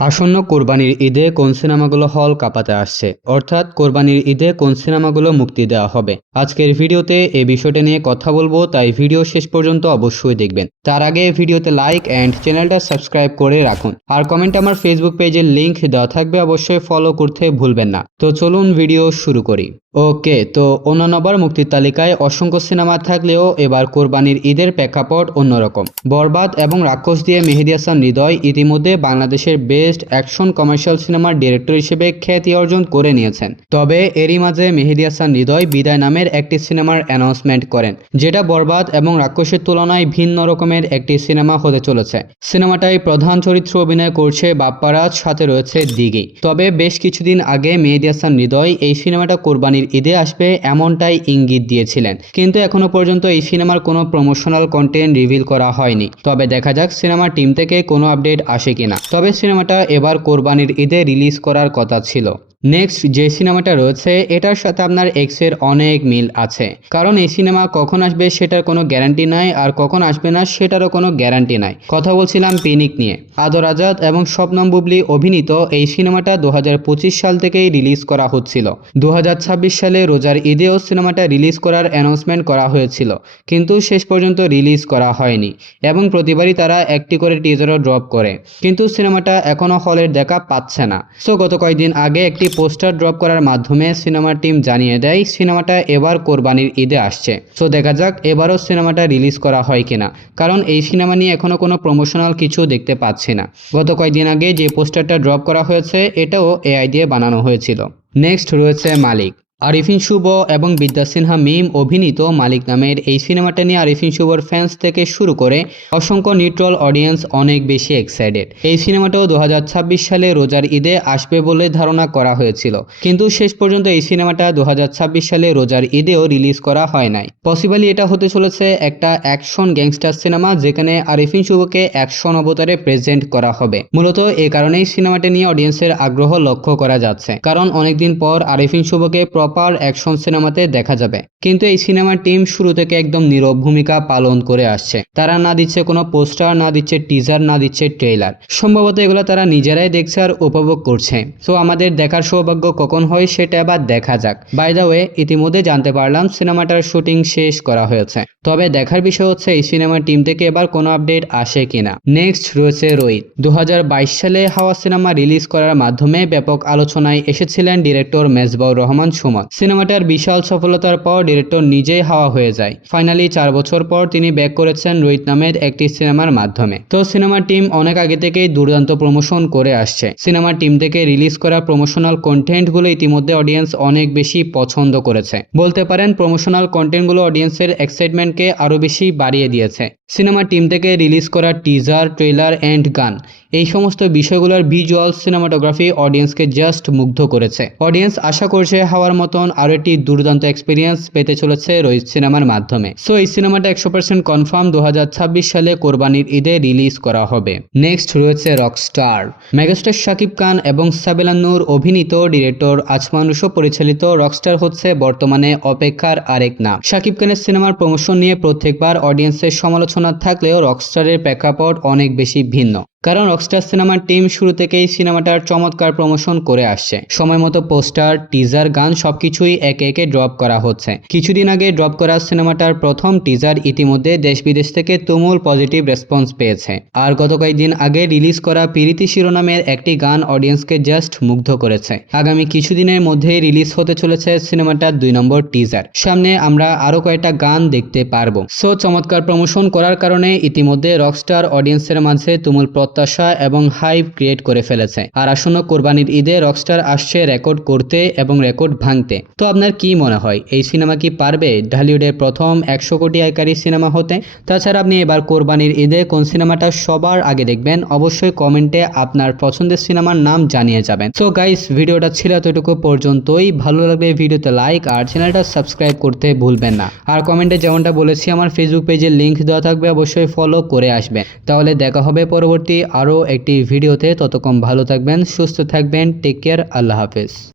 আসন্ন কোরবানির ঈদে কোন সিনেমাগুলো হল কাঁপাতে আসছে, অর্থাৎ কোরবানির ঈদে কোন সিনেমাগুলো মুক্তি দেওয়া হবে। আজকের ভিডিওতে এই বিষয়টা নিয়ে কথা বলবো, তাই ভিডিও শেষ পর্যন্ত অবশ্যই দেখবেন। তার আগে ভিডিওতে লাইক অ্যান্ড চ্যানেলটা সাবস্ক্রাইব করে রাখুন, আর কমেন্টে আমার ফেসবুক পেজের লিংক দেওয়া থাকবে, অবশ্যই ফলো করতে ভুলবেন না। তো চলুন ভিডিও শুরু করি। ওকে, তো অন্যান্যবার মুক্তির তালিকায় অসংখ্য সিনেমা থাকলেও এবার কোরবানির ঈদের প্রেক্ষাপট অন্যরকম। বরবাদ এবং রাক্ষস দিয়ে মেহেদী হাসান হৃদয় ইতিমধ্যে বাংলাদেশের বেস্ট অ্যাকশন কমার্শিয়াল সিনেমার ডিরেক্টর হিসেবে খ্যাতি অর্জন করে নিয়েছেন। তবে এরই মাঝে মেহেদী হাসান হৃদয় বিদায় নামের একটি সিনেমার অ্যানাউন্সমেন্ট করেন, যেটা বরবাদ এবং রাক্ষসের তুলনায় ভিন্ন রকমের একটি সিনেমা হতে চলেছে। সিনেমাটায় প্রধান চরিত্র অভিনয় করছে বাপ্পারাজ, সাথে রয়েছে দিঘি। তবে বেশ কিছুদিন আগে মেহেদী হাসান হৃদয় এই সিনেমাটা কোরবানির ঈদে আসবে এমনটাই ইঙ্গিত দিয়েছিলেন, কিন্তু এখনো পর্যন্ত এই সিনেমার কোনো প্রমোশনাল কন্টেন্ট রিভিল করা হয়নি। তবে দেখা যাক সিনেমার টিম থেকে কোনো আপডেট আসে কিনা। তবে সিনেমাটা এবার কোরবানির ঈদে রিলিজ করার কথা ছিল। নেক্সট যে সিনেমাটা রয়েছে, এটার সাথে আপনার এক্সের অনেক মিল আছে, কারণ এই সিনেমা কখন আসবে সেটার কোনো গ্যারান্টি নাই, আর কখন আসবে না সেটারও কোনো গ্যারান্টি নাই। কথা বলছিলাম পিনিক নিয়ে। আদর আজাদ এবং শবনম বুবলি অভিনীত এই সিনেমাটা 2025 সাল থেকেই রিলিজ করা হচ্ছিল। 2026 সালে রোজার ঈদেও সিনেমাটা রিলিজ করার অ্যানাউন্সমেন্ট করা হয়েছিল, কিন্তু শেষ পর্যন্ত রিলিজ করা হয়নি এবং প্রতিবারই তারা একটি করে টিজারও ড্রপ করে, কিন্তু সিনেমাটা এখনও হলের দেখা পাচ্ছে না। সো গত কয়েকদিন আগে একটি পোস্টার ড্রপ করার মাধ্যমে সিনেমার টিম জানিয়ে দেয় সিনেমাটা এবার কোরবানির ঈদে আসছে। সো দেখা যাক এবারও সিনেমাটা রিলিজ করা হয় কিনা, কারণ এই সিনেমা নিয়ে এখনো কোনো প্রমোশনাল কিছু দেখতে পাচ্ছি না। গত কয়েকদিন আগে যে পোস্টারটা ড্রপ করা হয়েছে এটাও এআই দিয়ে বানানো হয়েছিল। নেক্সট রয়েছে মালিক। আরিফিন শুভ এবং বিদ্যা সিনহা মিম অভিনীত মালিক নামের এই সিনেমাটা নিয়ে আরিফিন শুভর ফ্যান্স থেকে শুরু করে অসংখ্য নিউট্রাল অডিয়েন্স অনেক বেশি এক্সাইটেড। এই সিনেমাটাও 2026 সালে রোজার ঈদে আসবে বলে ধারণা করা হয়েছিল, কিন্তু শেষ পর্যন্ত এই সিনেমাটা 2026 সালে রোজার ঈদেও রিলিজ করা হয় নাই। পসিবলি এটা হতে চলেছে একটা অ্যাকশন গ্যাংস্টার সিনেমা, যেখানে আরিফিন শুভকে অ্যাকশন অবতারে প্রেজেন্ট করা হবে। মূলত এই কারণেই সিনেমাটা নিয়ে অডিয়েন্সের আগ্রহ লক্ষ্য করা যাচ্ছে, কারণ অনেকদিন পর আরিফিন শুভকে প্রপার অ্যাকশন সিনেমাতে দেখা যাবে। কিন্তু এই সিনেমার টিম শুরু থেকে একদম নীরব ভূমিকা পালন করে আসছে। তারা না দিচ্ছে কোনো পোস্টার, না দিচ্ছে টিজার, না দিচ্ছে ট্রেইলার। সম্ভবত এগুলো তারা নিজেরাই দেখছে আর উপভোগ করছে। সো আমাদের দেখার সৌভাগ্য কখন হয় সেটা আবার দেখা যাক। বাই দ্য ওয়ে, ইতিমধ্যে জানতে পারলাম সিনেমাটার শুটিং শেষ করা হয়েছে। তবে দেখার বিষয় হচ্ছে এই সিনেমার টিম থেকে এবার কোনো আপডেট আসে কিনা। নেক্সট রয়েছে রোহিত। 2022 সালে হাওয়া সিনেমা রিলিজ করার মাধ্যমে ব্যাপক আলোচনায় এসেছিলেন ডিরেক্টর মেজবাউর রহমান সুমন। সিনেমাটার বিশাল সফলতার পর ডিরেক্টর নিজেই হাওয়া হয়ে যায়। ফাইনালি 4 বছর পর তিনি ব্যাক করেছেন রোহিত নামের একটি সিনেমার মাধ্যমে। তো সিনেমার টিম অনেক আগে থেকেই দুর্দান্ত প্রমোশন করে আসছে। সিনেমার টিম থেকে রিলিজ করা প্রমোশনাল কন্টেন্টগুলো ইতিমধ্যে অডিয়েন্স অনেক বেশি পছন্দ করেছে। বলতে পারেন প্রমোশনাল কন্টেন্টগুলো অডিয়েন্সের এক্সাইটমেন্টকে আরো বেশি বাড়িয়ে দিয়েছে। সিনেমা টিম থেকে রিলিজ করা টিজার, ট্রেলার অ্যান্ড গান, এই সমস্ত বিষয়গুলোর ভিজুয়াল সিনেমাটোগ্রাফি অডিয়েন্সকে জাস্ট মুগ্ধ করেছে। অডিয়েন্স আশা করছে হাওয়ার মতন আরো একটি দুর্দান্ত এক্সপিরিয়েন্স পেতে চলেছে রোহিত সিনেমার মাধ্যমে। সো এই সিনেমাটা 100% কনফার্ম 2026 সালে কোরবানির ঈদে রিলিজ করা হবে। নেক্সট রয়েছে রকস্টার। মেগাস্টার শাকিব খান এবং সাবেলা নূর অভিনীত, ডিরেক্টর আজমান রুশো পরিচালিত রকস্টার হচ্ছে বর্তমানে অপেক্ষার আরেক নাম। শাকিব খানের সিনেমার প্রমোশন নিয়ে প্রত্যেকবার অডিয়েন্সের সমালোচনা থাকলেও রকস্টারের প্রেক্ষাপট অনেক বেশি ভিন্ন, কারণ রকস্টার সিনেমার টিম শুরু থেকেই সিনেমাটার চমৎকার প্রমোশন করে আসছে। সময় মতো পোস্টার, টিজার, গান সবকিছুই একে একে ড্রপ করা হচ্ছে। কিছুদিন আগে ড্রপ করা সিনেমাটার প্রথম টিজার ইতিমধ্যে দেশ বিদেশ থেকে তুমুল পজিটিভ রেসপন্স পেয়েছে। আর গত কয়েকদিন আগে রিলিজ করা প্রীতি শিরোনামের একটি গান অডিয়েন্সকে জাস্ট মুগ্ধ করেছে। আগামী কিছুদিনের মধ্যেই রিলিজ হতে চলেছে সিনেমাটার 2 নম্বর টিজার। সামনে আমরা আরো কয়েকটা গান দেখতে পারবো। সো চমৎকার প্রমোশন করার কারণে ইতিমধ্যে রকস্টার অডিয়েন্সের মাঝে তুমুল প্রত্যাশা এবং হাইপ ক্রিয়েট করে ফেলেছে। আর আসন্ন কোরবানির ঈদে রকস্টার আসছে রেকর্ড করতে এবং রেকর্ড ভাঙতে। তো আপনার কি মনে হয়, এই সিনেমা কি পারবে ঢালিউডের প্রথম 100 কোটি আয়কারী সিনেমা হতে? তাছাড়া আপনি এবার কোরবানির ঈদে কোন সিনেমাটা সবার আগে দেখবেন, অবশ্যই কমেন্টে আপনার পছন্দের সিনেমার নাম জানিয়ে যাবেন। সো গাইস, ভিডিওটা ছিল এতটুকু পর্যন্তই। ভালো লাগবে ভিডিওতে লাইক আর চ্যানেলটা সাবস্ক্রাইব করতে ভুলবেন না। আর কমেন্টে যেমনটা বলেছি আমার ফেসবুক পেজের লিংক দেওয়া থাকবে, অবশ্যই ফলো করে আসবেন। তাহলে দেখা হবে পরবর্তী আরও একটি ভিডিওতে। ততক্ষণ ভালো থাকবেন, সুস্থ থাকবেন। টেক কেয়ার, আল্লাহ হাফেজ।